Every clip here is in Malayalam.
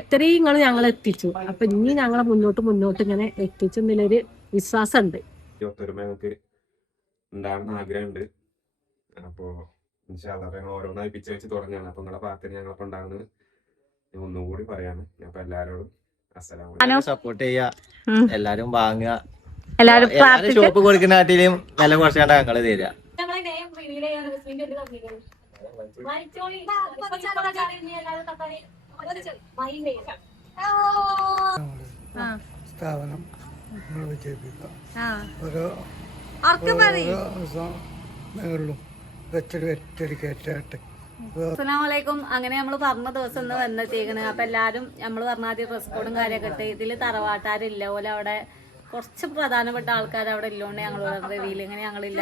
ഇത്രയും നിങ്ങൾ ഞങ്ങളെ എത്തിച്ചു. അപ്പൊ ഇനി ഞങ്ങളെ മുന്നോട്ട് ഇങ്ങനെ എത്തിച്ചെന്നുള്ളൊരു വിശ്വാസം ഉണ്ട്. ഞങ്ങൾക്ക് ഉണ്ടാകുന്ന ആഗ്രഹമുണ്ട്. അപ്പോ ഞങ്ങൾ ഓരോന്നായി പിച്ച വെച്ച് തുടങ്ങുകയാണ്. അപ്പൊ നിങ്ങളെ ഭാഗത്തിന് ഞങ്ങളൊക്കെ ഉണ്ടാകുന്നത് ഒന്നുകൂടി പറയാണ്. അപ്പൊ എല്ലാരോടും സപ്പോർട്ട് ചെയ്യാ, എല്ലാരും വാങ്ങുക, എല്ലാരും ഷോപ്പ് കൊടുക്കുന്ന നാട്ടിലും വില കുറച്ചാണ്ട് ഞങ്ങള് തരിക. സ്ഥാപനം വിജയിപ്പിക്കാം. ഓരോ മേളിലും വെച്ചടി അസ്സലാമലൈക്കും. അങ്ങനെ നമ്മൾ പറഞ്ഞ ദിവസം ഒന്ന് വന്നെത്തിക്കണ്. അപ്പൊ എല്ലാരും നമ്മള് പറഞ്ഞ ഡ്രസ് കോഡും കാര്യമൊക്കെ ഇട്ട് ഇതില് തറവാട്ടാരില്ല പോലെ അവിടെ കുറച്ച് പ്രധാനപ്പെട്ട ആൾക്കാർ അവിടെ ഇല്ലോണ്ട് ഞങ്ങൾ റിവീൽ ഇങ്ങനെ ഞങ്ങളില്ല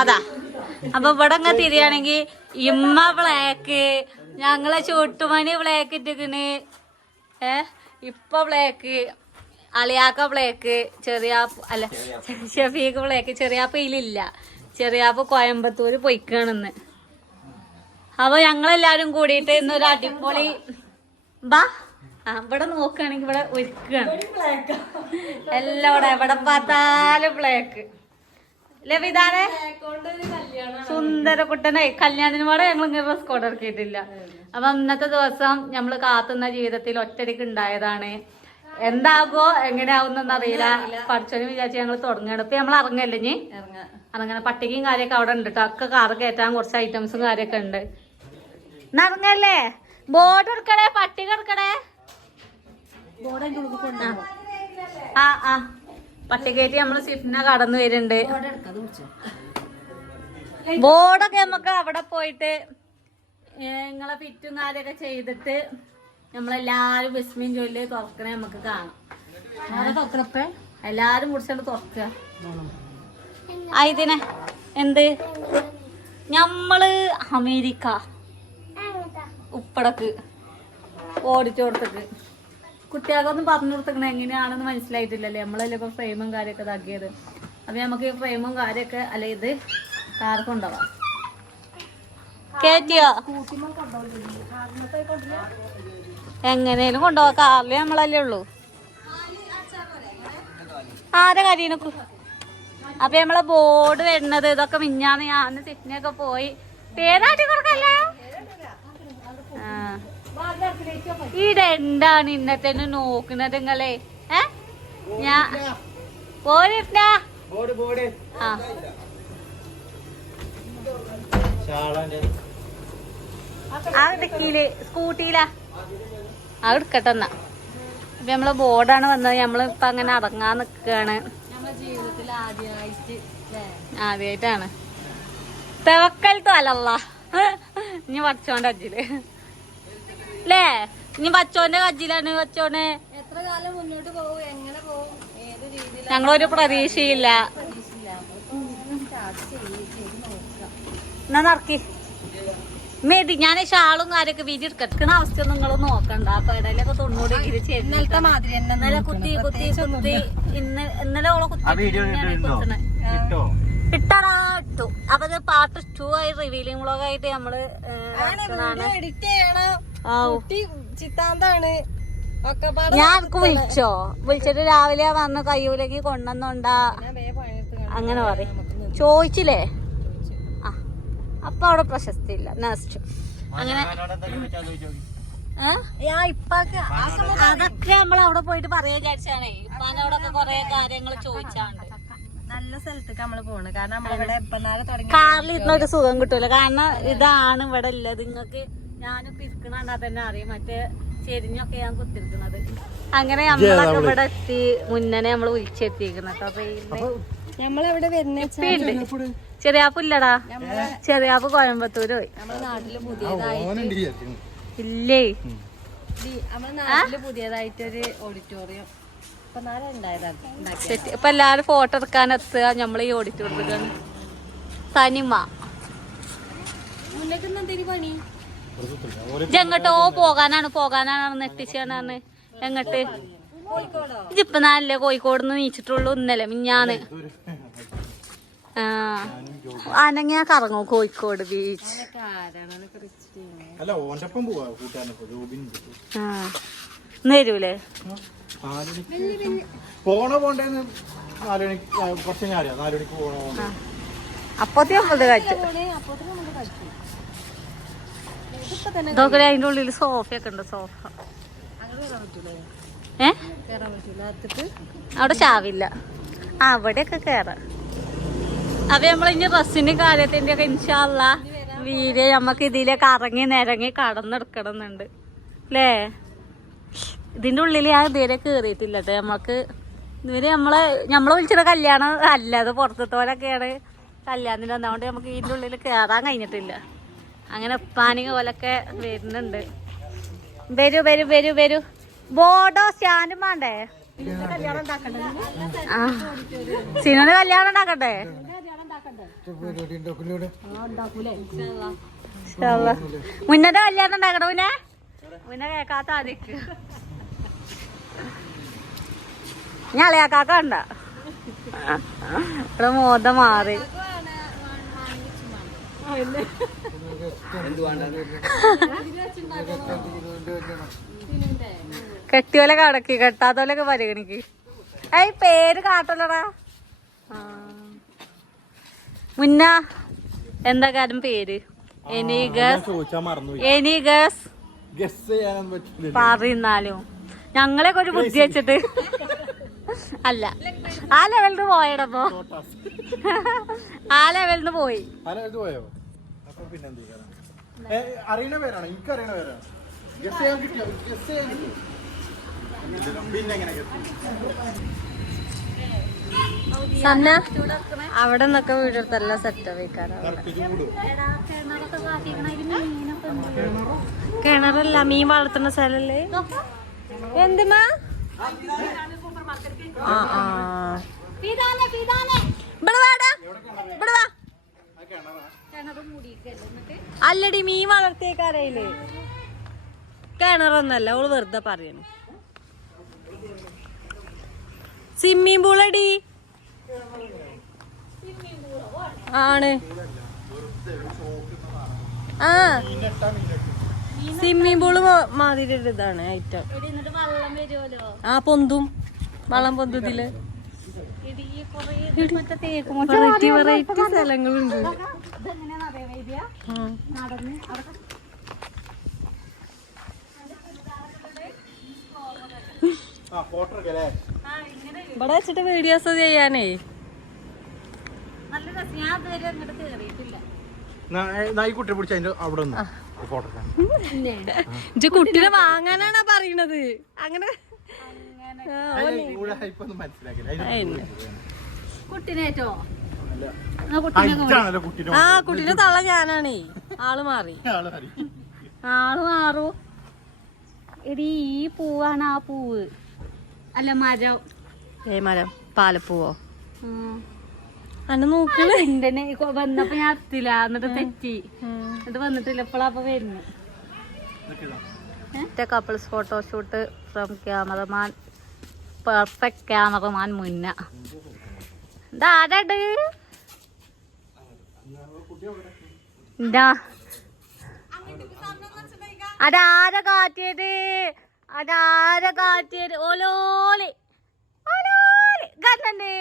അതാ. അപ്പൊ ഇവിടെ അങ്ങ് തിരിയാണെങ്കിൽ ഇമ്മ ബ്ലാക്ക്, ഞങ്ങളെ ചൂട്ടുമണി ബ്ലാക്ക് ഇട്ടിക്കണ്, ഇപ്പൊ ബ്ലാക്ക്, അളിയാക്ക ബ്ലാക്ക്, ചെറിയാപ്പ് അല്ല ഷഫീഖ് ബ്ലാക്ക്. ചെറിയാപ്പ് ഇതിലില്ല, ചെറിയാപ്പ് കോയമ്പത്തൂര് പൊയ്ക്കാണെന്ന്. അപ്പൊ ഞങ്ങളെല്ലാരും കൂടിയിട്ട് ഇന്നൊരു അടിപൊളി ബാ ഇവിടെ നോക്കുകയാണെങ്കിൽ ഇവിടെ ഒരുക്കാണ് എല്ലാം ഇവിടെ എവിടെ பார்த்தாലും ബ്ലാക്ക്. ലവിതാനെ സുന്ദര കുട്ടനായി കല്യാണത്തിന് പാടെ ഞങ്ങൾ ഇങ്ങനെ ഡ്രസ് കോഡ് ഇറക്കിയിട്ടില്ല. അപ്പൊ ഇന്നത്തെ ദിവസം നമ്മൾ കാത്തുന്ന ജീവിതത്തിൽ ഒറ്റടിക്ക് ഉണ്ടായതാണ്. എന്താകോ എങ്ങനെയാവുന്നൊന്നും അറിയില്ല. പഠിച്ചോന് വിചാരിച്ച് ഞങ്ങൾ തുടങ്ങുകയാണ്. ഇപ്പൊ നമ്മൾ ഇറങ്ങല്ലേ ഇനി ഇറങ്ങണ പട്ടികയും കാര്യമൊക്കെ അവിടെ ഉണ്ട് കേട്ടോ. ഒക്കെ കാറ് കയറ്റാൻ കുറച്ച് ഐറ്റംസും കാര്യമൊക്കെ ഉണ്ട്. ഇറങ്ങല്ലേ, ബോർഡ് എടുക്കണേ, പട്ടിക എടുക്കണേ. പട്ടികയായിട്ട് നമ്മള് സിഫിന കടന്നു വരുന്നുണ്ട്. ബോർഡൊക്കെ നമുക്ക് അവിടെ പോയിട്ട് നിങ്ങളെ ഫിറ്റും കാര്യമൊക്കെ ചെയ്തിട്ട് നമ്മളെല്ലാരും ബിസ്മിൻ ജോലി തുറക്കണേ നമുക്ക് കാണാം. എല്ലാരും കുടിച്ചോണ്ട് തുറക്കുക. ഇതിനെ എന്ത് ഞമ്മള് അമേരിക്ക ഉപ്പടക്ക് ഓടിച്ചോടത്തേക്ക് കുട്ടികൾക്കൊന്നും പറഞ്ഞു കൊടുത്തേക്കണ എങ്ങനെയാണെന്ന് മനസ്സിലായിട്ടില്ലല്ലേ. നമ്മളല്ലേ ഇപ്പൊ ഫ്രെയിമും കാര്യമൊക്കെ ഇതാക്കിയത്. അപ്പൊ നമുക്ക് ഈ ഫ്രെയിമും കാര്യമൊക്കെ അല്ല ഇത് കാർക്ക് കൊണ്ടുപോവാം. കേറ്റിയോ എങ്ങനെയും കൊണ്ടുപോവാ, കാറില് നമ്മളല്ലേ ഉള്ളൂ. ആരെ കാര്യനൊക്കെ. അപ്പൊ നമ്മളെ ബോർഡ് വരുന്നത് ഇതൊക്കെ മിഞ്ഞാന്ന് ഞാൻ സിറ്റിനൊക്കെ പോയി പേരാട്ടി കൊടുക്കല്ലേ. ഇവിടെ എന്താണ് ഇന്നത്തെ നോക്കുന്നത് നിങ്ങളെ? ഞാൻ പോരിട്ടാ ആ ഡിക്കിയില് സ്കൂട്ടിയിലാ ആ എടുക്കട്ടെ എന്നാ. അപ്പൊ നമ്മളെ ബോർഡാണ് വന്നത്. നമ്മളിപ്പൊ അങ്ങനെ ഇറങ്ങാൻ നിക്കാണ്. ആദ്യമായിട്ടാണ് തെവക്കൽത്തോ അല്ലല്ല ഇനി പഠിച്ചോണ്ട് അജ്ജില് അല്ലേ. ഇനി വച്ചോന്റെ കജ്ജിലാണ്. വച്ചോനെ എത്ര കാലം മുന്നോട്ട് പോകും, എങ്ങനെ പോകും, ഏത് രീതിയിൽ ഞങ്ങളൊരു പ്രതീക്ഷയില്ല. എന്നാ നടക്കി മേടി. ഞാൻ ഷാളും കാര്യൊക്കെ വീതി എടുക്കണ അവസ്ഥ നിങ്ങൾ നോക്കണ്ട. അപ്പൊ ഇടയിലൊക്കെ 90 ഡിഗ്രി ഇന്നലത്തെ മാതിരി ഇന്നലെ കുത്തി ഇന്നലെ ഓളെ കുത്തി ഇട്ടടാ ഇട്ടു. അപ്പൊ ഇത് പാർട്ട് 2 ആയി റിവീലിംഗ് വ്ളോഗ് ആയിട്ട് നമ്മള് ഞാൻ വിളിച്ചോ, വിളിച്ചിട്ട് രാവിലെ വന്ന് കയ്യൂലേക്ക് കൊണ്ടുവന്നോണ്ടാ അങ്ങനെ പറയും ചോദിച്ചില്ലേ. അപ്പൊ അവിടെ പ്രശസ്തി ഇല്ല. നെക്സ്റ്റ് അങ്ങനെ അതൊക്കെ നമ്മൾ അവിടെ പോയിട്ട് പറയാ വിചാരിച്ചാണേ. ഇപ്പാനോടൊക്കെ കൊറേ കാര്യങ്ങൾ ചോദിച്ചാണ്ട് നല്ല സ്ഥലത്തേക്ക് നമ്മള് പോണ്. കാരണം കാറിലിരുന്ന ഒരു സുഖം കിട്ടൂല. കാരണം ഇതാണ് ഇവിടെ ഉള്ളത്. നിങ്ങക്ക് ഞാനൊക്കെ ഇരിക്കണ തന്നെ അറിയാം. മറ്റേ ചെരിഞ്ഞൊക്കെ ഞാൻ കുത്തിരിക്കണത്. അങ്ങനെ നമ്മളൊക്കെ ഇവിടെ എത്തി. മുന്നേ നമ്മള് വിളിച്ചെത്തിയിരിക്കുന്നത്. അപ്പൊ നമ്മളെവിടെ വരുന്നുണ്ട് ചെറിയാപ്പില്ലടാ. ചെറിയാപ്പ് കോയമ്പത്തൂര് പോയി. നമ്മുടെ നാട്ടില് പുതിയതായിട്ട് ഇല്ലേ, നമ്മുടെ നാട്ടില് പുതിയതായിട്ടൊരു ഓഡിറ്റോറിയം ഇപ്പൊ എല്ലാരും ഫോട്ടോ എടുക്കാൻ എത്തുക. നമ്മൾ ഈ ഓഡിറ്റോറിയത്തിലാണ്. തനിമ എങ്ങോട്ടോ പോകാനാണ് നെട്ടിച്ചാണ്. എങ്ങട്ട് ഇതിപ്പോ നല്ല കോഴിക്കോട് നിന്ന് നീച്ചിട്ടുള്ളൂ. ഇന്നലെ മിഞ്ഞാന്ന് അനങ്ങിയാ കറങ്ങും കോഴിക്കോട് ബീച്ച്. അല്ല ഓൻ്റെപ്പം പോവാ കൂട്ടാനൊപ്പം ജോബിന് ഇന്ന് വരൂലേ? പോണ്ടേന്ന് 4 മണിക്ക് കുറച്ച് ഞാൻ അറിയാം 4 മണിക്ക് പോണോ അപ്പത്തി നമ്മളത് കഴിച്ചു. ഇതൊക്കെ അതിന്റെ ഉള്ളിൽ സോഫയൊക്കെ ഉണ്ട്. സോഫ അവിടെ ചാവില്ല. അവിടെയൊക്കെ കേറാം. അപ്പൊ നമ്മളിനി ഡ്രസ്സിന്റെ കാര്യത്തിന്റെ ഒക്കെ ഇൻഷാല്ല വീര് നമ്മക്ക് ഇതിലേക്ക് ഇറങ്ങി നിരങ്ങി കടന്നെടുക്കണമെന്നുണ്ട് അല്ലേ? ഇതിന്റെ ഉള്ളിൽ ഞാൻ ഇതുവരെ കേറിയിട്ടില്ല കേട്ടോ. നമ്മക്ക് ഇതുവരെ നമ്മളെ വിളിച്ചിട്ട് കല്യാണം അല്ല, അത് പുറത്തത്തോലൊക്കെയാണ് കല്യാണത്തിന് വന്നതുകൊണ്ട് നമുക്ക് ഇതിന്റെ ഉള്ളിൽ കേറാൻ കഴിഞ്ഞിട്ടില്ല. അങ്ങനെ ഉപ്പാനിങ് പോലൊക്കെ വരുന്നുണ്ട്. വരൂ വരൂ വരൂ വരൂ. ബോർഡോ സ്റ്റാൻഡും വേണ്ടേ? ആ സിനോന് കല്യാണം ഉണ്ടാക്കട്ടെ. മുന്നത്തെ കല്യാണം ഉണ്ടാക്കട്ടെ. മുന്നേ കേക്കാത്ത ആദ്യക്ക് ഞാൻ അളയാക്കാക്ക ഉണ്ട ഇവിടെ മോദം മാറി. കെട്ടിയോലെ കടക്കി കെട്ടാത്തോലൊക്കെ പരിഗണിക്ക്. ഏയ് പേര് കാട്ടല്ലടാ. മുന്ന എന്താ കാര്യം പേര്? പറയുന്നാലും ഞങ്ങളെയൊക്കെ ഒരു ബുദ്ധി വെച്ചിട്ട് അല്ല ആ ലെവലിന് പോയടപ്പോ. ആ ലെവലിന് പോയി. അറിയുന്ന പേരാണ്, എനിക്ക് അറിയുന്ന പേരാണ്. സന്ന അവിടെ നിന്നൊക്കെ വീടെടുത്തല്ല സെറ്റ് വെക്കാറ്. കിണറല്ല, മീൻ വളർത്തുന്ന സ്ഥലല്ലേ? എന്തുമാ? അല്ലടി മീൻ വളർത്തിയേക്കാരയില് കിണറൊന്നല്ല. ഓള് വെറുതെ പറയണു. സ്വിമ്മിംഗ് പൂളടി ആണ്. ആ സ്വിമ്മിംഗ് പൂള് മാതിരി ഒരു ഇതാണ് ഐറ്റം. ആ പൊന്തും വള്ളം പൊന്തത്തില് വെറൈറ്റി വെറൈറ്റി സ്ഥലങ്ങളുണ്ട്. ഇവിടെ വെച്ചിട്ട് വീഡിയോസ് ചെയ്യാനേ നായിക്കുട്ടി പിടിച്ച അവിടെ കുട്ടിനെ വാങ്ങാനാണ് പറയണത്. അങ്ങനെ ആ കുട്ടീനെ തള്ള ഞാനാണേ. ആള് മാറി. ആള് മാറൂ. എടി ഈ പൂവാണ് ആ പൂവ് അല്ല മരം. മരം പാലപ്പൂവോ? അന്നെ നോക്കണേ. വന്നപ്പോ ഞാൻ എത്തില്ല, എന്നിട്ട് തെറ്റി, എന്നിട്ട് വന്നിട്ടില്ല. എപ്പോഴാ വരുന്നു? Couples photoshoot from cameraman perfect cameraman മുന്ന. ഇതാരട് അതാര കാറ്റിയത്? അതാര കാറ്റിയത്? ഓലോലി ഓലോലി കണ്ടേ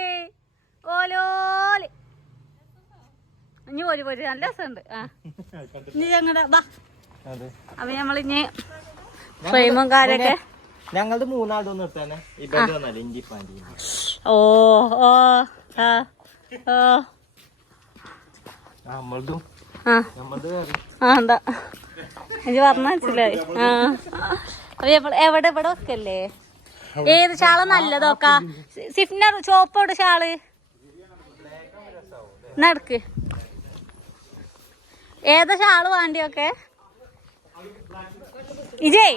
ഓലോലി. ഇനി പോരി പോരി നല്ല രസമുണ്ട്. ആ ഇനി ഞങ്ങളുടെ ബാ. അപ്പൊ നമ്മളിഞ്ഞ് ഫ്രെയിമും കാര്യൊക്കെ ഞങ്ങളത് 3 ആളുടെ നിർത്താനെ. ഓ ഓ ആ ഓ നമ്മളതും എന്താ എനിക്ക് പറഞ്ഞ മനസ്സിലായി. ആ അപ്പൊ എവിടെ ഇവിടെ വെക്കല്ലേ? ഏത് ഷാള നല്ലതൊക്കെ? സിഫ്നർ ചോപ്പോട് ഷാള് നടക്ക്. ഏതാ ഷാള് വേണ്ടിയൊക്കെ? ഇജേ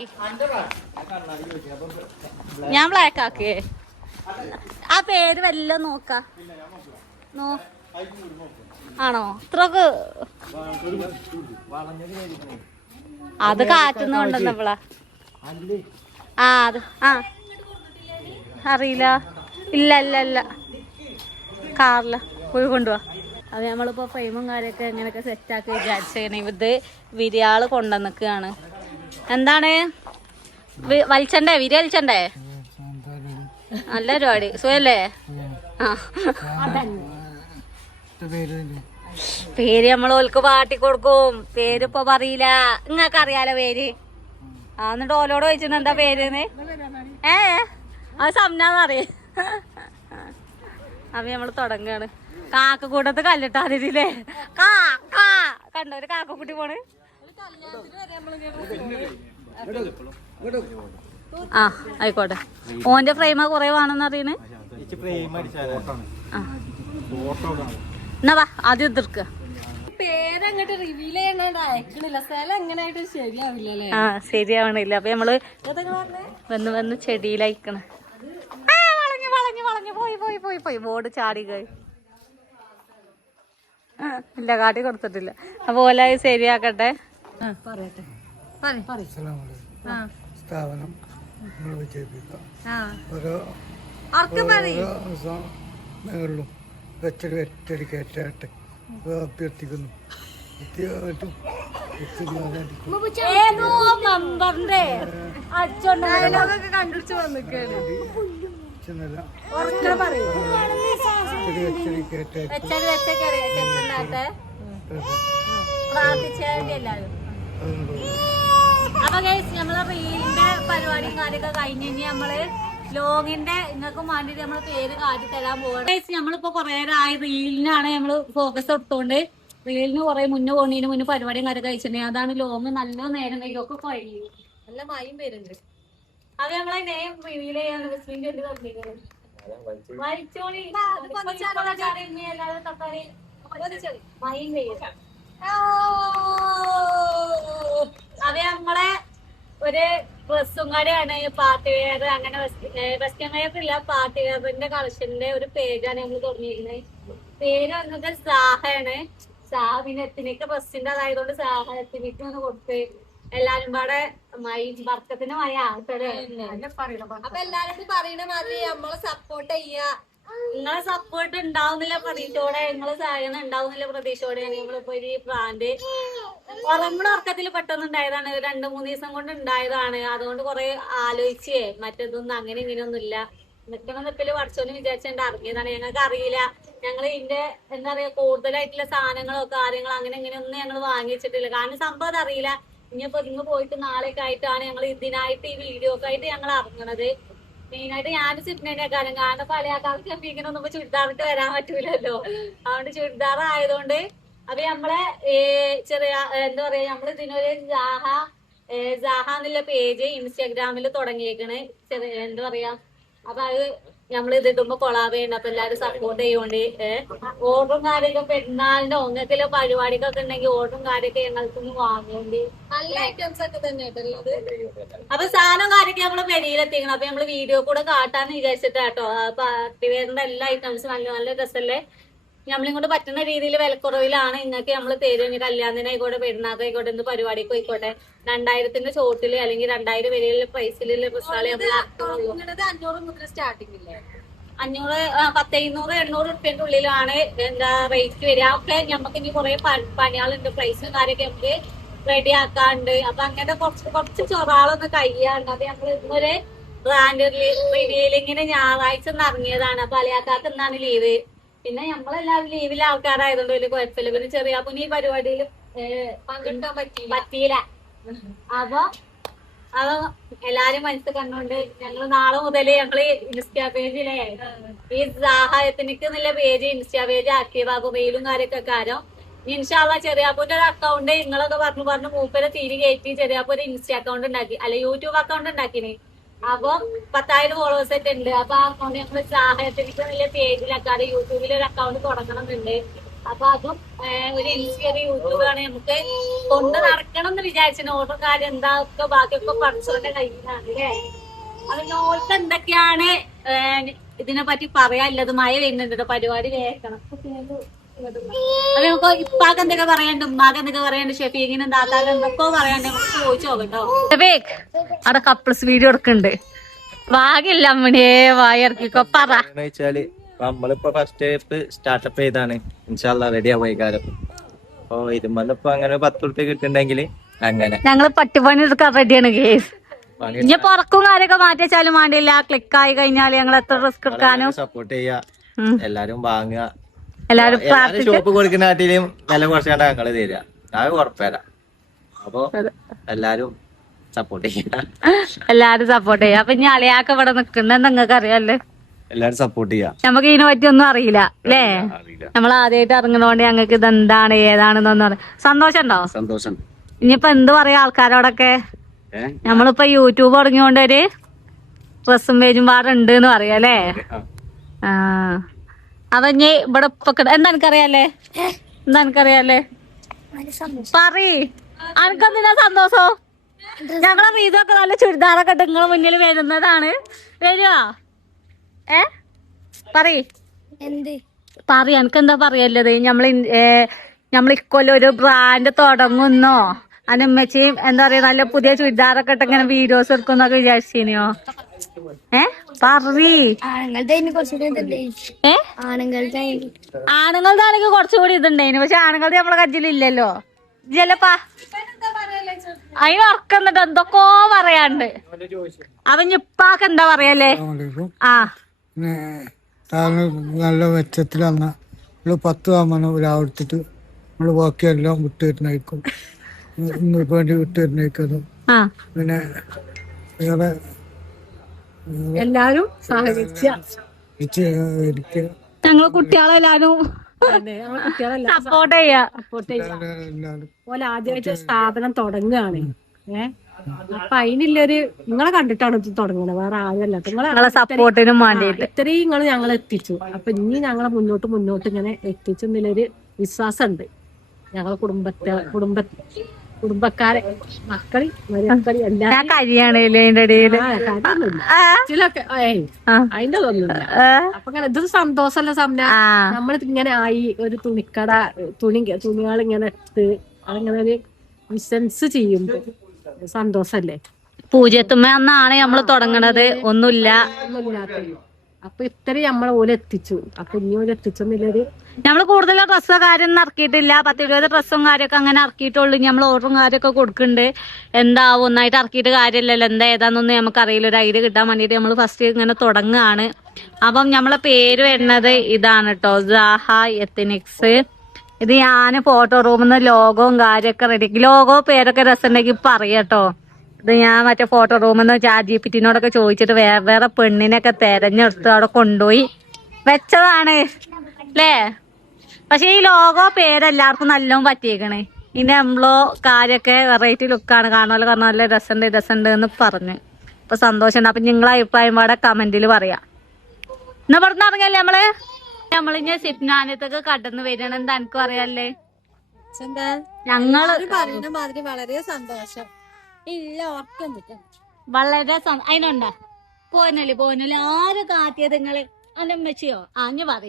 ഞാൻ ബ്ലാക്ക് ആക്കിയേ. ആ പേര് വല്ല നോക്ക ആണോ? ഇത്രക്ക് അത് കാറ്റുന്നുണ്ടെന്നപ്പോളാ. ആ അത് ആ അറിയില്ല. ഇല്ല ഇല്ല ഇല്ല കാറില പോയി കൊണ്ടുപോവാ. അത് നമ്മളിപ്പോ ഫ്രെയിമും കാര്യമൊക്കെ എങ്ങനെയൊക്കെ സെറ്റാക്കി വിചാരിച്ചേനെ. ഇത് വിരിയാള് കൊണ്ടുവന്നിക്കുകയാണ്. എന്താണ് വലിച്ചണ്ടേ? വിരി വലിച്ചണ്ടേ? നല്ല പരിപാടി. സുഖല്ലേ? പേര് നമ്മൾ ഓൽക്ക് പാട്ടി കൊടുക്കും. പേരിപ്പൊ പറയില്ല. നിങ്ങക്ക് അറിയാലോ പേര്. എന്നിട്ട് ഓലോട് ചോദിച്ചിട്ട് എന്താ പേര്? അത് സംനാന്നറിയ. അപ്പൊ നമ്മള് തുടങ്ങാണ്. കാക്കക്കൂട്ടത്ത് കല്ലിട്ടാതിരില്ലേ? കണ്ടോ ഒരു കാക്കക്കുട്ടി പോണ്. ആ ആയിക്കോട്ടെ. ഓന്റെ ഫ്രെയിമാ കൊറേ വേണമെന്ന് അറിയണ്. എന്നാ വാ ആദ്യം എതിർക്ക. പേരങ്ങോട്ട് റിവീൽ ചെയ്യണ അയക്കണില്ല. സ്ഥലം എങ്ങനെയായിട്ട് ശരിയാവില്ലല്ലേ? ആ ശരിയാവണില്ല. അപ്പൊ നമ്മള് വന്ന് ചെടിയിലയക്കണ. വളഞ്ഞു പോയി ബോർഡ് ചാടി ഇല്ല കാട്ടി കൊടുത്തിട്ടില്ല. അപ്പൊ ഓല ശരിയാക്കട്ടെ. പറയട്ടെ. സ്ഥാപനം നിങ്ങൾ വിജയിപ്പിക്കാം. ഓരോ മേഖലയിലും വെച്ചടി കയറ്റാട്ടെ അഭ്യർത്ഥിക്കുന്നു. കണ്ടുപിടിച്ച് വന്നിക്കാണ്. അപ്പൊ നമ്മളെ റീലിന്റെ പരിപാടിയും കാര്യമൊക്കെ കഴിഞ്ഞ് കഴിഞ്ഞ് നമ്മള് ലോങ്ങിന്റെ നിങ്ങൾക്ക് വേണ്ടിട്ട് നമ്മള് പേര് കാട്ടി തരാൻ പോകണം. നമ്മളിപ്പോ കൊറേ നേരമായി റീലിനാണ് നമ്മള് ഫോക്കസ് എടുത്തോണ്ട്. റീലിന് കുറെ മുന്നേ പോണീന് മുന്നേ പരിപാടിയും കാര്യമൊക്കെ കഴിച്ചിട്ടുണ്ടെങ്കിൽ അതാണ് ലോങ് നല്ല നേരം കഴിക്കൊക്കെ കഴിഞ്ഞു. നല്ല മയം വരുന്നുണ്ട്. അത് നമ്മളെ നെയിം റിവീൽ ചെയ്യാൻ മുസ്ലിം ചൊല്ലി തന്നിരിക്കുന്നത്. വലിച്ചോളി അത് നമ്മളെ ഒരു ഡ്രസ്സും കടയാണ്. പാർട്ടി വെയർ അങ്ങനെ വെസ്റ്റേൺ വെയർ ഇല്ല, പാർട്ടി വെയറിന്റെ കളക്ഷന്റെ ഒരു പേജാണ് നമ്മൾ തുടങ്ങിയിരിക്കുന്നത്. പേര് വന്നത് സാഹയാണ്. സാഹ പിന്നെ എത്തിനിക്ക് ഡ്രസ്സിന്റെ അതായതുകൊണ്ട് സാഹ എത്തിനിക്ക് ഒന്ന് കൊടുത്ത് എല്ലാരും പാടെ വർക്കത്തിന് മയ ആൾക്കാരെ. അപ്പൊ എല്ലാരും പറയണ മാതിരി നമ്മളെ സപ്പോർട്ട് ചെയ്യാ. നിങ്ങളെ സപ്പോർട്ട് ഉണ്ടാവുന്നില്ല പ്രതീക്ഷയോടെ, നിങ്ങള് സഹായം ഉണ്ടാവുന്നില്ല പ്രതീക്ഷയോടെയാണ് നമ്മളിപ്പോ ഈ ബ്രാൻഡ് ഉറക്കത്തിൽ പെട്ടെന്ന് ഉണ്ടായതാണ്. 2-3 ദിവസം കൊണ്ട് ഉണ്ടായതാണ്. അതുകൊണ്ട് കുറെ ആലോചിച്ചേ മറ്റേതൊന്നും അങ്ങനെ ഇങ്ങനെയൊന്നും ഇല്ല. നിൽക്കണ നിപ്പില് പഠിച്ചോന്ന് വിചാരിച്ചുകൊണ്ട് ഇറങ്ങിയതാണ്. ഞങ്ങൾക്ക് അറിയില്ല. ഞങ്ങൾ ഇതിന്റെ എന്താ പറയാ കൂടുതലായിട്ടുള്ള സാധനങ്ങളോ കാര്യങ്ങളോ അങ്ങനെ ഇങ്ങനെയൊന്നും ഞങ്ങൾ വാങ്ങി വെച്ചിട്ടില്ല. കാരണം സംഭവം അറിയില്ല. ഇനിയിപ്പോ ഇന്ന് പോയിട്ട് നാളെയൊക്കെ ആയിട്ടാണ് ഞങ്ങൾ ഇതിനായിട്ട് ഈ വീഡിയോ ഒക്കെ ആയിട്ട് ഞങ്ങൾ ഇറങ്ങണത്. മെയിനായിട്ട് ഞാൻ സിപ്നേന്റെ കാര്യം. കാരണം പല ആൾക്കാർക്ക് ഇങ്ങനൊന്നും ചുരിദാറിട്ട് വരാൻ പറ്റൂലല്ലോ. അതുകൊണ്ട് ചുരിദാർ ആയതുകൊണ്ട് അപ്പൊ നമ്മളെ ചെറിയ എന്താ പറയാ നമ്മൾ ഇതിനൊരു ജാഹ എന്നുള്ള പേജ് ഇൻസ്റ്റാഗ്രാമിൽ തുടങ്ങിയേക്കണ്. ചെറിയ എന്താ പറയാ അപ്പൊ അത് നമ്മൾ ഇതിടുമ്പോ കൊളാബ് ചെയ്യണ്ട. അപ്പൊ എല്ലാരും സപ്പോർട്ട് ചെയ്യുകൊണ്ട് ഓർഡറും കാര്യമൊക്കെ പെരുന്നാളിന്റെ ഒന്നത്തിലെ പരിപാടികളൊക്കെ ഉണ്ടെങ്കിൽ ഓർഡറും കാര്യമൊക്കെ ഞങ്ങൾക്കൊന്ന് വാങ്ങേണ്ടി. നല്ല ഐറ്റംസ് ഒക്കെ തന്നെ ഉള്ളത്. അപ്പൊ സാധനം കാര്യമൊക്കെ നമ്മള് പെരിയിലെത്തിക്കണം. അപ്പൊ നമ്മള് വീഡിയോ കൂടെ കാട്ടാന്ന് വിചാരിച്ചിട്ടാട്ടോ. പാർട്ടി വെയറിന്റെ എല്ലാ ഐറ്റംസും നല്ല നല്ല ഡ്രസ്സല്ലേ. നമ്മളിങ്ങോട്ട് പറ്റുന്ന രീതിയിൽ വിലക്കുറവിലാണ് നിങ്ങൾക്ക് നമ്മൾ തരുന്ന. കല്യാണത്തിനായിക്കോട്ടെ പെരുന്നാക്കായിക്കോട്ടെ എന്ത് പരിപാടിക്കും ആയിക്കോട്ടെ 2000-ന്റെ ചോട്ടില് അല്ലെങ്കിൽ 2000 വരെയുള്ള പ്രൈസിലുള്ള ഡ്രസ്സുകളെ നമ്മൾ 500 മുതൽ സ്റ്റാർട്ടിംഗ് ഇല്ലേ? 500, 800 റുപ്യന്റെ ഉള്ളിലാണ് എന്താ റേറ്റ് വരിക. ഒക്കെ നമുക്ക് ഇനി കുറെ പണികളുണ്ട്. പ്രൈസും കാര്യമൊക്കെ നമുക്ക് റെഡി ആക്കാണ്ട്. അപ്പൊ അങ്ങനെ കുറച്ച് ചൊറാളൊന്ന് കഴിയാണ്ട്. അത് നമ്മൾ ഇന്നൊരു ബ്രാൻഡ് റിവീലിങ്ങിന് ഞായറാഴ്ച ഇറങ്ങിയതാണ്. അപ്പൊ അലയാക്കാർക്ക് എന്നാണ് ലീവ്. പിന്നെ നമ്മളെല്ലാവരും ലീവിലെ ആൾക്കാരായതുകൊണ്ട് വലിയ കുഴപ്പമില്ല. പിന്നെ ചെറിയ ഈ പരിപാടിയിൽ പങ്കെടുക്കാൻ പറ്റിയില്ല. അപ്പൊ അത് എല്ലാരും മനസ്സിൽ കണ്ടോണ്ട് ഞങ്ങള് നാളെ മുതല് ഞങ്ങള് ഇൻസ്റ്റാ പേജിലെ ഈ സഹായത്തിനിക്ക് എന്നുള്ള പേജ് ഇൻസ്റ്റാ പേജ് ആക്റ്റീവ് ആക്കും. മെയിലും കാര്യമൊക്കെ കാര്യം ഇൻഷാള്ള ചെറിയാപ്പൂന്റെ ഒരു അക്കൗണ്ട് നിങ്ങളൊക്കെ പറഞ്ഞു മൂപ്പരെ തിരി കയറ്റി ചെറിയാപ്പൂ ഒരു ഇൻസ്റ്റാ അക്കൗണ്ട് ഉണ്ടാക്കി. അല്ല യൂട്യൂബ് അക്കൗണ്ട് ഉണ്ടാക്കിന്. അപ്പൊ 10,000 ഫോളോവേഴ്സ് ഒക്കെ ഉണ്ട്. അപ്പൊ ആ അക്കൗണ്ട് ഞങ്ങള് സഹായത്തിനിക്ക് നല്ല പേജിലാക്കാതെ യൂട്യൂബിൽ ഒരു അക്കൗണ്ട് തുടങ്ങണമെന്നുണ്ട്. അപ്പൊ അതും ഒരു ഇൻസ്റ്റിയർ യൂട്യൂബാണ് നമുക്ക് കൊണ്ട് നടക്കണം എന്ന് വിചാരിച്ചു. ഓർഡർ കാര്യം എന്താ ഒക്കെ ബാക്കിയൊക്കെ പഠിച്ചോന്റെ കയ്യിലാണ് അല്ലേ. അത് നോൾക്ക് എന്തൊക്കെയാണ് ഇതിനെ പറ്റി പറയാനുള്ളത്. മഴ വരുന്നുണ്ട്. പരിപാടി കേൾക്കണം. അപ്പൊ നമുക്ക് ഇപ്പാക്ക് എന്തൊക്കെ പറയാണ്ട്, ഉമ്മാക്ക് എന്തൊക്കെ പറയാണ്ട്, ഷെഫീഖിന് താത്താക്ക് എന്തൊക്കെ പറയാണ്ട് നമുക്ക് ചോദിച്ചു നോക്കട്ടോ. ഷെഫീഖ് അവിടെ കപ്പിൾസ് വീഡിയോ എടുക്കുന്നുണ്ട്. ഭാഗ്യമില്ല അമ്മണിയെ വായിറക്കിക്കോ പറ. അപ്പൊ നമ്മളിപ്പോ ഫസ്റ്റ് സ്റ്റാർട്ടപ്പ് ചെയ്താണ് ഇൻഷാല്ലാ റെഡി ആവുക കാലം. അപ്പൊ ഇതുമ്പോ അങ്ങനെ 10 ഉറുപ്പ്യ കിട്ടുന്നുണ്ടെങ്കിൽ അങ്ങനെ ഞങ്ങള് പട്ടിപ്പണി എടുക്കാൻ റെഡിയാണ് കേസ്. ഇനി പുറക്കും കാര്യമൊക്കെ മാറ്റി വെച്ചാലും വേണ്ടിയില്ല. ക്ലിക്കായി കഴിഞ്ഞാൽ ഞങ്ങൾ എത്ര റിസ്ക് എടുക്കാനും സപ്പോർട്ട് ചെയ്യാ. എല്ലാരും വാങ്ങുക. എല്ലാരും ഷോപ്പ് കൊടുക്കുന്ന നാട്ടിലും വില കുറച്ചാണ്ട് ഞങ്ങള് തരിക. അത് കുഴപ്പമില്ല. അപ്പൊ എല്ലാരും സപ്പോർട്ട് ചെയ്യാ. എല്ലാരും സപ്പോർട്ട് ചെയ്യാം. അപ്പൊ ഇനി അളിയാക്ക ഇവിടെ നിക്കണ്ടെന്ന് നിങ്ങൾക്ക് അറിയാല്ലേ. എല്ലാരും സപ്പോർട്ട് ചെയ്യാ. നമുക്ക് ഇതിനെ പറ്റി ഒന്നും അറിയില്ല അല്ലേ. നമ്മൾ ആദ്യമായിട്ട് ഇറങ്ങുന്നോണ്ട് ഞങ്ങൾക്ക് ഇത് എന്താണ് ഏതാണെന്നൊന്നും അറിയാം. സന്തോഷം ഉണ്ടോ? സന്തോഷം. ഇനിയിപ്പോ എന്ത് പറയാ ആൾക്കാരോടൊക്കെ? നമ്മളിപ്പോ യൂട്യൂബ് തുടങ്ങിയോണ്ട് ഒരു ഡ്രസ്സും പേജും പാടുണ്ട് എന്ന് പറയാ അല്ലേ. ആ അപ്പൊ ഇനി ഇവിടെ എന്താ എനിക്കറിയാലേ? എന്താ എനിക്കറിയാലേ? പറയ്. അനക്കെന്തിനാ സന്തോഷം? ഞങ്ങളെ റീതൊക്കെ നല്ല ചുരിദാറൊക്കെ ഇട്ട് നിങ്ങളെ മുന്നിൽ വരുന്നതാണ്. വരുവാ? പറയ്. പറയ്. എനിക്കെന്താ പറയല്ലത്? നമ്മൾ ഇക്കൊല്ലം ഒരു ബ്രാൻഡ് തുടങ്ങുന്നോ? അനുമ്മച്ചിയും എന്താ പറയാ നല്ല പുതിയ ചുരിദാറൊക്കെ ഇട്ട് ഇങ്ങനെ വീഡിയോസ് എടുക്കുന്നൊക്കെ വിചാരിച്ചിനോ? പറയ്. ആണുങ്ങളുടെ ആണെങ്കിൽ കുറച്ചുകൂടി ഇതുണ്ടായിരുന്നു. പക്ഷെ ആണുങ്ങളുടെ നമ്മളെ കജ്ജിലില്ലല്ലോ. ജലപ്പാ അതിന് ഉറക്കുന്നിട്ട് എന്തൊക്കോ പറയാണ്ട്. അവൻ ഇപ്പാക്ക് എന്താ പറയല്ലേ? ആ നല്ല മെച്ചത്തിലന്ന നമ്മള് 10 ആകുമ്പോൾ രാവിലത്തിട്ട് നമ്മള് ബാക്കിയെല്ലാം വിട്ടുവരുന്നേക്കും. വേണ്ടി വിട്ടുവരുന്നേക്കും. പിന്നെ വേറെ എല്ലാരും സഹകരിച്ച ഞങ്ങള് കുട്ടികളെല്ലാരും സപ്പോർട്ട് ചെയ്യാ. പോലെ ആദ്യമായിട്ട് സ്ഥാപനം തുടങ്ങുകയാണ്. അപ്പൊ അതിനുള്ളൊരു നിങ്ങളെ കണ്ടിട്ടാണ് ഇത് തുടങ്ങുന്നത്, വേറെ ആരുമല്ല. നിങ്ങളെ സപ്പോർട്ടിനും വേണ്ടിയിട്ട് ഇത്രയും നിങ്ങൾ ഞങ്ങൾ എത്തിച്ചു. അപ്പൊ ഇനി ഞങ്ങളെ മുന്നോട്ട് ഇങ്ങനെ എത്തിച്ചെന്നുള്ളൊരു വിശ്വാസമുണ്ട്. ഞങ്ങളെ കുടുംബക്കാരെ മക്കളി മരുമക്കളി ഞാൻ കരിയാണ് ഇതിന്റെ ഇടയില് ചിലൊക്കെ അതിന്റെ ഒന്നുമില്ല. അപ്പൊ ഇങ്ങനെ ഇതൊരു സന്തോഷമല്ല സമയം. നമ്മൾ ഇങ്ങനെ ആയി ഒരു തുണിക്കട തുണികൾ ഇങ്ങനെ എടുത്ത് അതിങ്ങനെ ഒരു ബിസിനസ് ചെയ്യുമ്പോ സന്തോഷല്ലേ. പൂജ്യത്തുമ്മ അന്നാണ് നമ്മള് തുടങ്ങണത്. ഒന്നുമില്ലാത്ത അപ്പൊ ഇത്രയും നമ്മളെ പോലെ എത്തിച്ചു. അപ്പൊ ഇനി പോലെ എത്തിച്ചെന്നുള്ളൊരു നമ്മള് കൂടുതൽ ഡ്രസ്സോ കാര്യം ഇറക്കിയിട്ടില്ല. 10-20 ഡ്രസ്സും കാര്യമൊക്കെ അങ്ങനെ ഇറക്കിയിട്ടുള്ളൂ. നമ്മൾ ഓർഡറും കാര്യമൊക്കെ കൊടുക്കുന്നുണ്ട്. എന്താവും ഒന്നായിട്ട് ഇറക്കിയിട്ട് കാര്യമില്ലല്ലോ. എന്താ ഏതാന്നൊന്നും നമുക്ക് അറിയില്ല. ഒരു ഐഡിയ കിട്ടാൻ വേണ്ടിയിട്ട് നമ്മൾ ഫസ്റ്റ് ഇങ്ങനെ തുടങ്ങുകയാണ്. അപ്പം നമ്മളെ പേര് വരുന്നത് ഇതാണ് കേട്ടോ, സാഹ എത്തനിക്സ്. ഇത് ഞാൻ ഫോട്ടോ റൂമിൽ നിന്ന് ലോഗോവും കാര്യമൊക്കെ റെഡി. ലോഗോ പേരൊക്കെ രസമുണ്ടെങ്കിൽ പറയാട്ടോ. ഇത് ഞാൻ മറ്റേ ഫോട്ടോ റൂമിൽ നിന്ന് ChatGPT-നോടൊക്കെ ചോദിച്ചിട്ട് വേറെ പെണ്ണിനൊക്കെ തെരഞ്ഞെടുത്ത് അവിടെ കൊണ്ടുപോയി വെച്ചതാണ് അല്ലേ. പക്ഷെ ഈ ലോഗോ പേര് എല്ലാവർക്കും നല്ലോണം പറ്റിയേക്കണേ. ഇതിന്റെ എംബ്ലോ കാര്യൊക്കെ വെറൈറ്റി ലുക്കാണ്. കാണുമല്ലോ, കാരണം നല്ല രസമുണ്ട് എന്ന് പറഞ്ഞു. അപ്പൊ സന്തോഷമുണ്ട്. അപ്പൊ നിങ്ങളെ അഭിപ്രായം പാടെ കമന്റിൽ പറയാം. എന്നാ പറഞ്ഞ ഇറങ്ങല്ലേ നമ്മളിഞ്ഞ സിപ്നാനത്തൊക്കെ കടന്നു വരികയാണ്. എന്താ എനിക്കും അറിയാല്ലേ? ഞങ്ങള് പറയുന്ന മാതിരി വളരെ സന്തോഷം. ഇല്ല വളരെ അതിനുണ്ടാ പോനല് ആര് കാട്ടിയത് നിങ്ങള്? അല്ലമ്മച്ചിയോ? ആഞ്ഞു പറ.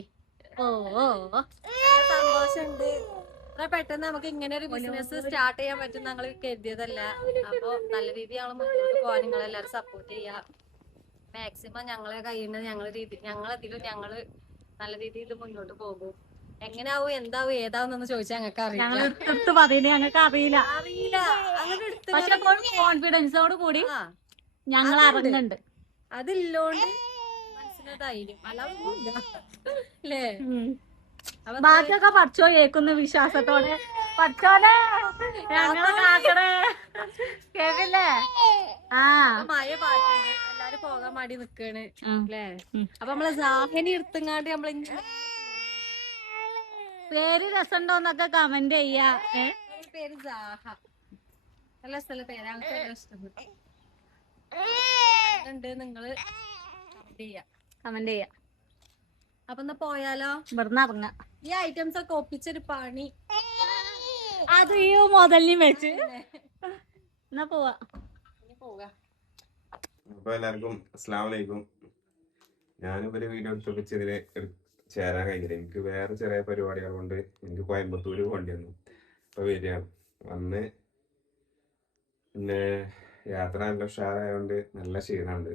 സന്തോഷമുണ്ട്. പെട്ടെന്ന് നമുക്ക് ഇങ്ങനെ ഒരു ബിസിനസ് സ്റ്റാർട്ട് ചെയ്യാൻ പറ്റും ഞങ്ങൾ കരുതിയതല്ല. അപ്പൊ നല്ല രീതിയിൽ ഞങ്ങൾ മുന്നോട്ട് പോകാൻ നിങ്ങളെല്ലാരും സപ്പോർട്ട് ചെയ്യാ. മാക്സിമം ഞങ്ങളെ കഴിയുന്നത് ഞങ്ങളെത്തിലും ഞങ്ങള് നല്ല രീതിയിൽ ഇത് മുന്നോട്ട് പോകും. എങ്ങനെയാവും എന്താവും ഏതാവുന്നൊന്ന് ചോദിച്ചാൽ ഞങ്ങൾക്ക് അറിയില്ല. ഞങ്ങൾക്ക് അറിയില്ല. പക്ഷെ കോൺഫിഡൻസോട് കൂടി ഞങ്ങൾ ഇറങ്ങുന്നുണ്ട്. അതില്ലോണ്ട് മനസ്സിന് ധൈര്യം അല്ലേ. ബാക്കിയൊക്കെ പഠിച്ചോ കേൾക്കുന്ന വിശ്വാസത്തോടെ. പഠിച്ചോനെ ഞങ്ങളെ കാക്കണേ കേക്കില്ലേ? മഴ പാട്ടാണ്, എല്ലാരും പോകാൻ മടി നിക്കാണ് അല്ലേ. അപ്പൊ നമ്മളെ സാഹനി എടുത്തങ്ങാണ്ട് നമ്മളിങ്ങനെ പേര് രസമുണ്ടോന്നൊക്കെ കമന്റ് ചെയ്യാ. പേര് സാഹ, നല്ല സ്ഥല പേര്, ഞങ്ങൾക്ക് ഇഷ്ടപ്പെട്ടു. നിങ്ങള് കമന്റ് ചെയ്യാ. അപ്പൊ എന്നാ പോയാലോ? ഇവിടുന്ന് ഇറങ്ങാം. ഈ ഐറ്റംസ് ഒക്കെ ഒപ്പിച്ചൊരു പണി അത് ഈ മുതലിനും വെച്ച് എന്നാ പോവാ. അപ്പൊ എല്ലാവർക്കും അസ്സലാമു അലൈക്കും. ഞാനിപ്പോ ഒരു വീഡിയോ എടുത്തിട്ട് ചേരാൻ കഴിഞ്ഞില്ല. എനിക്ക് വേറെ ചെറിയ പരിപാടികൾ കൊണ്ട് എനിക്ക് കോയമ്പത്തൂര് പോകേണ്ടി വന്നു. അപ്പൊ വരികയാണ്. വന്ന് പിന്നെ യാത്ര നല്ല ഉഷാറായതുകൊണ്ട് നല്ല ക്ഷീണമുണ്ട്.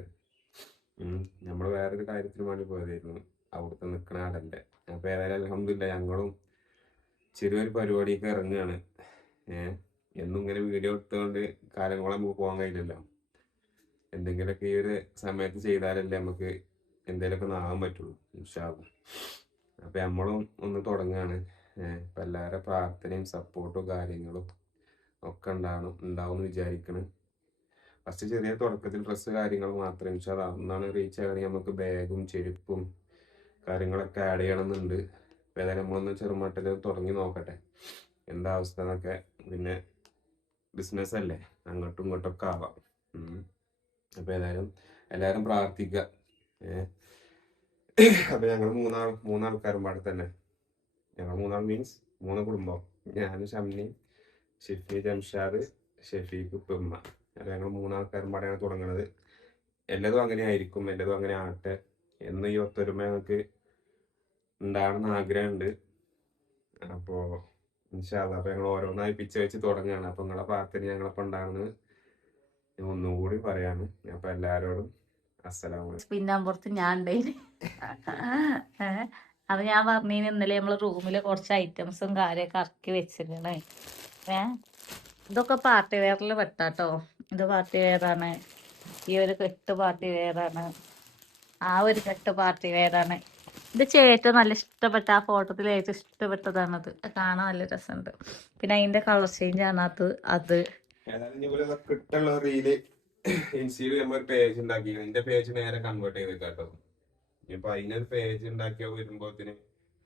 നമ്മൾ വേറൊരു കാര്യത്തിന് വേണ്ടി പോയതായിരുന്നു. അവിടുത്തെ നിൽക്കുന്ന ആടല്ലേ. അപ്പൊ ഏതായാലും അൽഹംദുലില്ലാ ഞങ്ങളും ചെറിയൊരു പരിപാടിയൊക്കെ ഇറങ്ങുകയാണ്. എന്നും ഇങ്ങനെ വീഡിയോ എടുത്തുകൊണ്ട് കാലങ്ങളെ നമുക്ക് പോകാൻ കഴിയില്ലല്ലോ. എന്തെങ്കിലുമൊക്കെ ഈ ഒരു സമയത്ത് ചെയ്താലല്ലേ നമുക്ക് എന്തെങ്കിലുമൊക്കെ നാകാൻ പറ്റുള്ളൂ ഇൻഷാ അല്ലാഹ്. അപ്പൊ നമ്മളും ഒന്ന് തുടങ്ങുകയാണ്. ഇപ്പൊ എല്ലാവരുടെ പ്രാർത്ഥനയും സപ്പോർട്ടും കാര്യങ്ങളും ഒക്കെ ഉണ്ടാവും വിചാരിക്കണം. ഫസ്റ്റ് ചെറിയ തുടക്കത്തിൽ ഡ്രസ്സ് കാര്യങ്ങൾ മാത്രമേ ഇൻഷാ അല്ലാഹ് ഒന്നാണ് റീച്ച് ആകണമെങ്കിൽ നമുക്ക് ബാഗും ചെരുപ്പും കാര്യങ്ങളൊക്കെ ആഡ് ചെയ്യണമെന്നുണ്ട്. അപ്പോൾ ഏതായാലും നമ്മളൊന്ന് ചെറുമട്ടിൽ തുടങ്ങി നോക്കട്ടെ എന്താ അവസ്ഥ എന്നൊക്കെ. പിന്നെ ബിസിനസ് അല്ലേ, അങ്ങോട്ടും ഇങ്ങോട്ടൊക്കെ ആവാം. അപ്പോൾ ഏതായാലും എല്ലാവരും പ്രാർത്ഥിക്കുക. അപ്പോൾ ഞങ്ങൾ മൂന്നാൾക്കാരും പാടെ തന്നെ, ഞങ്ങൾ മൂന്നാൾ മീൻസ് 3 കുടുംബം. ഞാൻ, ഷംനി, ഷിഫി, ജംഷാദ്, ഷെഫീഖ്, ഉപ്പ. അപ്പോൾ ഞങ്ങൾ 3 ആൾക്കാരും പാടെയാണ് തുടങ്ങുന്നത്. എല്ലതും അങ്ങനെ ആയിരിക്കും, എല്ലതും അങ്ങനെ ആവട്ടെ എന്ന് ഈ ഒത്തൊരുമ ഞങ്ങൾക്ക് ഉണ്ടാകണമെന്ന് ആഗ്രഹമുണ്ട്. അപ്പോൾ ഇൻഷാ അല്ലാഹ് അപ്പോൾ ഞങ്ങൾ ഓരോന്നായി പിച്ച് വെച്ച് തുടങ്ങുകയാണ്. അപ്പോൾ നിങ്ങളെ പ്രാർത്ഥന ഞങ്ങളപ്പോൾ ഉണ്ടാകുന്നത് ഒന്നുകൂടി പറയാണ്. അപ്പോൾ എല്ലാവരോടും അസ്സലാമു അലൈക്കും. പിന്നാമ്പുറത്ത് ഞാൻ ഉണ്ടായിന്. അത് ഞാൻ പറഞ്ഞിന് ഇന്നലെ നമ്മള് റൂമില് കുറച്ച് ഐറ്റംസും കാര്യമൊക്കെ ഇറക്കി വെച്ചിരുന്നു. ഇതൊക്കെ പാർട്ടി വെയറിൽ പെട്ടാട്ടോ. ഇത് പാർട്ടി വെയറാണ്, ഈ ഒരു കെട്ട് പാർട്ടി വെയറാണ്, ആ ഒരു കെട്ട് പാർട്ടി വെയറാണ്. ഇത് ചേട്ടൻ നല്ല ഇഷ്ടപ്പെട്ട, ആ ഫോട്ടോത്തിൽ ഏറ്റവും ഇഷ്ടപ്പെട്ടതാണത്. കാണാൻ നല്ല രസമുണ്ട്. പിന്നെ അതിന്റെ കളർ ചേഞ്ച് ആണ് അത്. ഏതായാലും കിട്ടുള്ള റീല് ഇൻസ്റ്റയിൽ നമ്മൾ പേജ് ഉണ്ടാക്കി, എന്റെ പേജ് നേരെ കൺവേർട്ട് ചെയ്ത് കേട്ടോ. ഇനിയിപ്പോ അതിനൊരു പേജ് ഉണ്ടാക്കിയ വരുമ്പോത്തിന്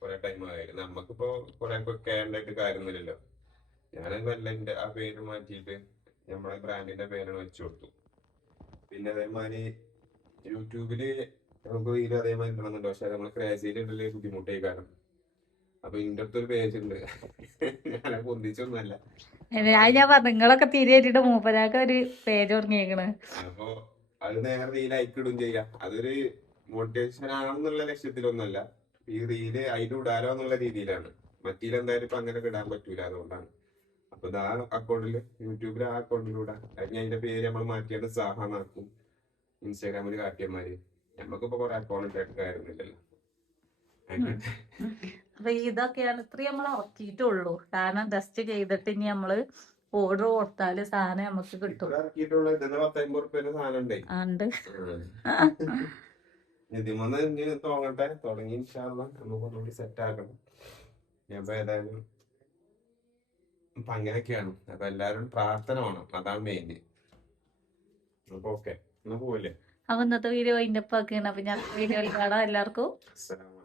കുറെ ടൈം ആയാലും നമുക്കിപ്പോ കുറെ കേണ്ടായിട്ട് കാര്യമൊന്നുമില്ലല്ലോ. ഞാനത് എന്റെ ആ പേര് മാറ്റിയിട്ട് നമ്മളെ ബ്രാൻഡിന്റെ പേരാണ് വെച്ചു കൊടുത്തു. പിന്നെ അതേമാതിരി യൂട്യൂബില് നമുക്ക് റീല് അതേമാതിരി ഇടണമെന്നുണ്ട്. പക്ഷെ നമ്മൾ ക്രാസിയിൽ ഇടല് ബുദ്ധിമുട്ടായി കാരണം. അപ്പൊ ഇതിന്റെ അടുത്തൊരു പേജ് ഉണ്ട്, ഞാൻ പൊന്തിച്ചൊന്നുമല്ല. ഞാൻ പറഞ്ഞു നിങ്ങളൊക്കെ തിരിയേറ്റിട്ട് മൂപ്പരാക്ക് ഒരു പേര് തുടങ്ങിയേക്കണ്. അപ്പൊ അത് നേരെ റീൽ അയക്കിടും ചെയ്യാം. അതൊരു മോട്ടിവേഷൻ ആണെന്നുള്ള ലക്ഷ്യത്തിലൊന്നുമല്ല, ഈ റീല് അതിൽ ഇടാലോ എന്നുള്ള രീതിയിലാണ്. മറ്റേലെന്തായാലും ഇപ്പൊ അങ്ങനെ ഇടാൻ പറ്റൂല, അതുകൊണ്ടാണ്. അപ്പൊ ഇത് ആ അക്കൗണ്ടില്, യൂട്യൂബിൽ ആ അക്കൗണ്ടിലൂടെ അതിന്റെ പേര് നമ്മൾ മാറ്റിയാൽ സാഹാന്നാക്കും. ഇൻസ്റ്റാഗ്രാമിൽ കാട്ടിയമാര് നമുക്കിപ്പോ കുറെ അക്കൗണ്ട് ഉണ്ടായിട്ട് കാര്യമൊന്നുമില്ലല്ലോ. അപ്പൊ ഇതൊക്കെയാണ് ഇത്രയും നമ്മൾ ഇറക്കിയിട്ടുള്ളൂ. കാരണം ടെസ്റ്റ് ചെയ്തിട്ട് ഇനി നമ്മള് ഓർഡർ കൊടുത്താല് സാധനം നമുക്ക് കിട്ടും. ഇറക്കിയിട്ടുള്ള ഇതിന് 10-50 റുപ്യന്റെ സാധനം ഉണ്ട്. ഇതിമൊന്ന് തോന്നട്ടെ, തുടങ്ങി ഇൻഷാ അല്ലാഹ് നമുക്കൊന്നുകൂടി സെറ്റ് ആക്കണം. അപ്പൊ ഏതായാലും അപ്പൊ അങ്ങനെയൊക്കെയാണ്. അപ്പൊ എല്ലാവരും പ്രാർത്ഥന വേണം, അതാണ് മെയിൻ. അപ്പൊ ഓക്കെ, എന്നാ പോവല്ലേ. അപ്പൊ ഇന്നത്തെ വീഡിയോ അതിന്റെ ഒപ്പം ഒക്കെയാണ്. അപ്പൊ ഞാൻ വീഡിയോയിൽ കാണാം എല്ലാവർക്കും. അസ്സലാമു